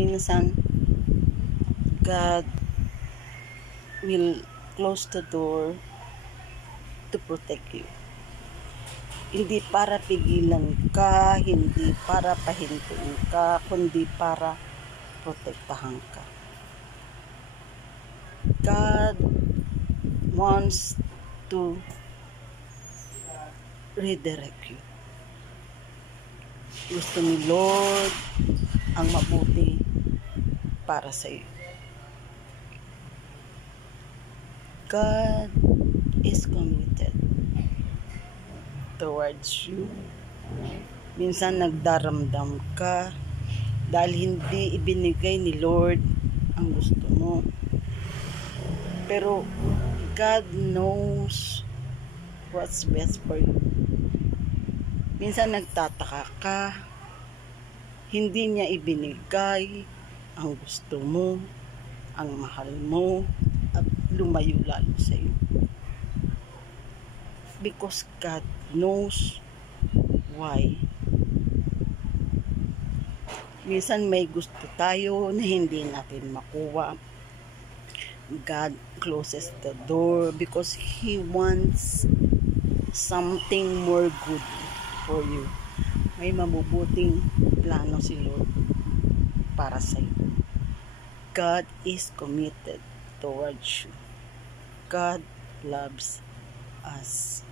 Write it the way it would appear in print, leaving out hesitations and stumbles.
minsan God will close the door to protect you. Hindi para pigilan ka, hindi para pahintuin ka, kundi para protektahan ka. God wants to redirect you. Gusto ni Lord ang mabuti para sa iyo. God is committed towards you. Minsan nagdaramdam ka dahil hindi ibinigay ni Lord ang gusto mo. Pero God knows what's best for you. Minsan nagtataka ka, hindi niya ibinigay ang gusto mo, ang mahal mo, at lumayo lalo sa iyo. Because God knows why. Minsan may gusto tayo na hindi natin makuha. God closes the door because He wants something more good for you. May mabubuting plano si Lord para sa iyo. God is committed towards you. God loves us.